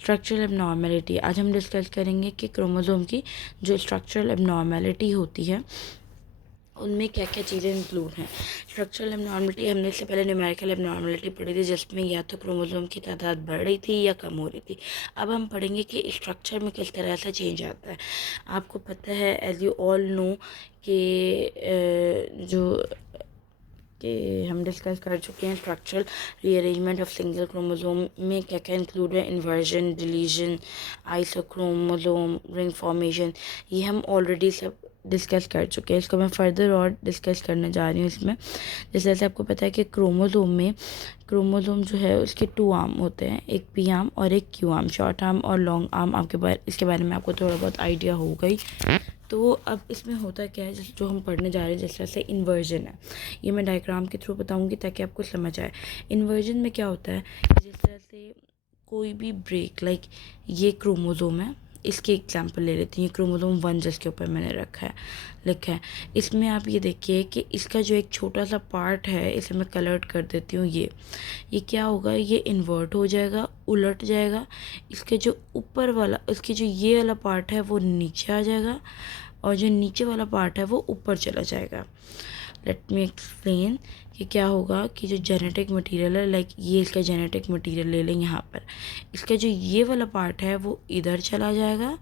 Structural abnormality. आज हम discuss करेंगे कि क्रोमोसोम की जो स्ट्रक्चरल एबनॉर्मेलिटी होती है उनमें क्या क्या चीज़ें इंक्लूड हैं। स्ट्रक्चरल एबनॉर्मेलिटी हमने इससे पहले न्यूमेरिकल एबनॉर्मेलिटी पढ़ी थी, जिसमें या तो क्रोमोसोम की तादाद बढ़ रही थी या कम हो रही थी। अब हम पढ़ेंगे कि स्ट्रक्चर में किस तरह से चेंज आता है। आपको पता है, एज यू ऑल नो, कि जो कि हम डिस्कस कर चुके हैं structural rearrangement of single chromosome में क्या क्या इंक्लूड है। इन्वर्जन, डिलीशन, आइसोक्रोमोसोम रिंग फॉर्मेशन, ये हम ऑलरेडी सब डिस्कस कर चुके हैं। इसको मैं फर्दर और डिस्कस करने जा रही हूँ इसमें। जैसे आपको पता है कि क्रोमोसोम जो है उसके 2 आर्म होते हैं, एक पी आर्म और एक क्यू आर्म, शॉर्ट आर्म और लॉन्ग आर्म। इसके बारे में आपको थोड़ा बहुत आइडिया होगा ही। तो अब इसमें होता क्या है, जो हम पढ़ने जा रहे हैं, जिस तरह से इन्वर्जन है, ये मैं डायग्राम के थ्रू बताऊंगी ताकि आपको समझ आए। इन्वर्जन में क्या होता है कि जिस तरह से कोई भी ब्रेक, लाइक ये क्रोमोसोम है, इसके एग्जांपल ले लेते हैं। ये क्रोमोसोम 1 जिसके ऊपर मैंने लिखा है, इसमें आप ये देखिए कि इसका जो एक छोटा सा पार्ट है, इसे मैं कलर्ड कर देती हूँ। ये क्या होगा, ये इन्वर्ट हो जाएगा, उलट जाएगा। इसके जो ऊपर वाला, इसकी जो ये वाला पार्ट है वो नीचे आ जाएगा, और जो नीचे वाला पार्ट है वो ऊपर चला जाएगा। लेट मी एक्सप्लेन कि क्या होगा कि जो जेनेटिक मटेरियल है, लाइक ये इसका जेनेटिक मटेरियल ले लें यहाँ पर, इसका जो ये वाला पार्ट है वो इधर चला जाएगा,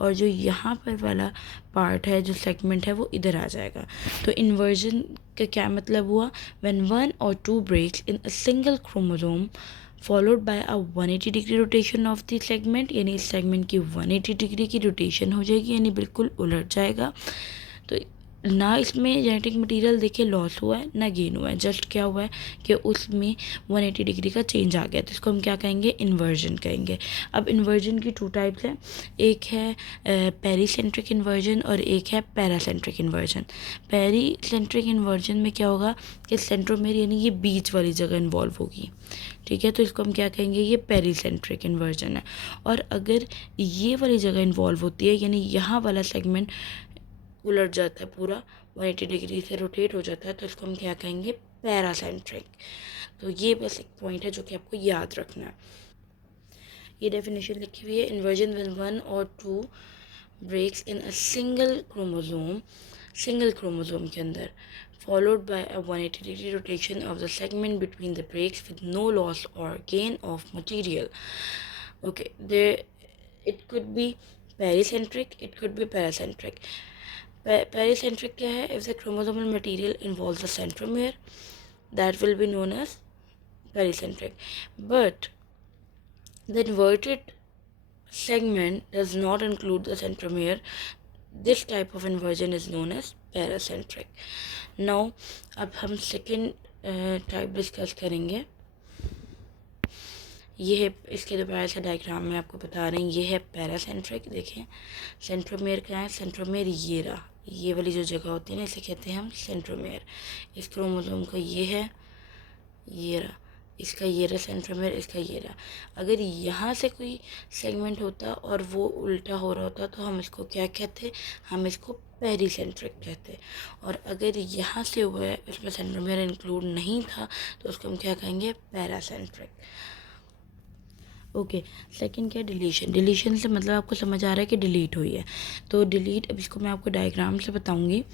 और जो यहाँ पर वाला पार्ट है, जो सेगमेंट है, वो इधर आ जाएगा। तो इन्वर्जन का क्या मतलब हुआ, when 1 or 2 breaks in a single chromosome followed by a 180 degree rotation of the segment, यानी इस सेगमेंट की 180 डिग्री की रोटेशन हो जाएगी, यानी बिल्कुल उलट जाएगा। तो ना इसमें जेनेटिक मटेरियल देखिए लॉस हुआ है ना गेन हुआ है, जस्ट क्या हुआ है कि उसमें 180 डिग्री का चेंज आ गया। तो इसको हम क्या कहेंगे, इन्वर्जन कहेंगे। अब इन्वर्जन की 2 टाइप्स हैं, एक है पेरीसेंट्रिक इन्वर्जन और एक है पैरासेंट्रिक इन्वर्जन। पेरीसेंट्रिक इन्वर्जन में क्या होगा कि सेंट्रोमेर यानी ये बीच वाली जगह इन्वॉल्व होगी, ठीक है। तो इसको हम क्या कहेंगे, ये पेरीसेंट्रिक इन्वर्जन है। और अगर ये वाली जगह इन्वॉल्व होती है, यानी यहाँ वाला सेगमेंट उलट जाता है, पूरा 180 डिग्री से रोटेट हो जाता है, तो इसको हम क्या कहेंगे, पैरासेंट्रिक। तो ये बस एक पॉइंट है जो कि आपको याद रखना है। ये डेफिनेशन लिखी हुई है, inversion when 1 or 2 breaks in a single chromosome के अंदर, followed by a 180 degree rotation of the segment between the breaks with no loss or gain of material. Okay, it could be pericentric, it could be paracentric. Pericentric क्या है, if the chromosomal material involves the centromere, that will be known as pericentric. But the inverted segment does not include the centromere. This type of inversion is known as paracentric. Now अब हम second type discuss करेंगे। ये है, इसके दोबारा से diagram में आपको बता रहे हैं, ये है पैरासेंट्रिक। देखें सेंट्रोमेयर क्या है, सेंट्रोमेयर ये रहा, ये वाली जो जगह होती है ना, इसे कहते हैं हम सेंट्रोमेयर। इस क्रोमोसोम का ये है, ये रहा, इसका ये रहा सेंट्रोमेयर, इसका ये रहा। अगर यहाँ से कोई सेगमेंट होता और वो उल्टा हो रहा होता तो हम इसको क्या कहते, हम इसको पेरीसेंट्रिक कहते। और अगर यहाँ से हुआ है, इसमें सेंट्रोमेयर इंक्लूड नहीं था, तो उसको हम क्या कहेंगे, पैरासेंट्रिक। ओके, सेकंड क्या है, डिलीशन। डिलीशन से मतलब आपको समझ आ रहा है कि डिलीट हुई है। तो डिलीट, अब इसको मैं आपको डायग्राम से बताऊंगी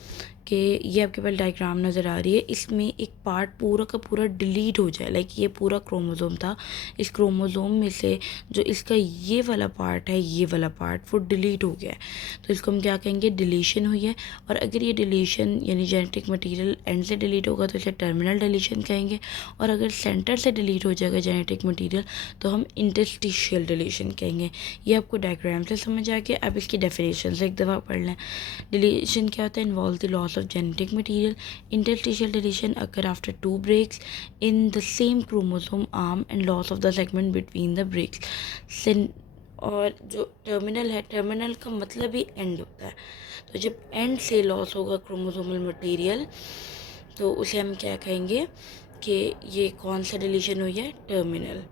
कि ये आपके पास डायग्राम नज़र आ रही है, इसमें एक पार्ट पूरा का पूरा डिलीट हो जाए। लाइक ये पूरा क्रोमोसोम था, इस क्रोमोसोम में से जो इसका ये वाला पार्ट है, ये वाला पार्ट वो डिलीट हो गया है, तो इसको हम क्या कहेंगे, डिलीशन हुई है। और अगर ये डिलीशन यानी जेनेटिक मटेरियल एंड से डिलीट होगा तो इसे टर्मिनल डिलीशन कहेंगे। और अगर सेंटर से डिलीट हो जाएगा जेनेटिक मटेरियल तो हम इंटरस्टिशियल डिलीशन कहेंगे। ये आपको डायग्राम से समझ आ गया। अब इसकी डेफिनेशन से एक दफ़ा पढ़ लें। डिलीशन क्या होता है, involve the loss of genetic material. Interstitial deletion occur after 2 breaks in the same chromosome arm and loss of the segment between the breaks. और जो टर्मिनल है, टर्मिनल का मतलब ही एंड होता है। तो जब एंड से लॉस होगा क्रोमोसोमल मटेरियल तो उसे हम क्या कहेंगे कि ये कौन सा डिलीशन हुई है, टर्मिनल।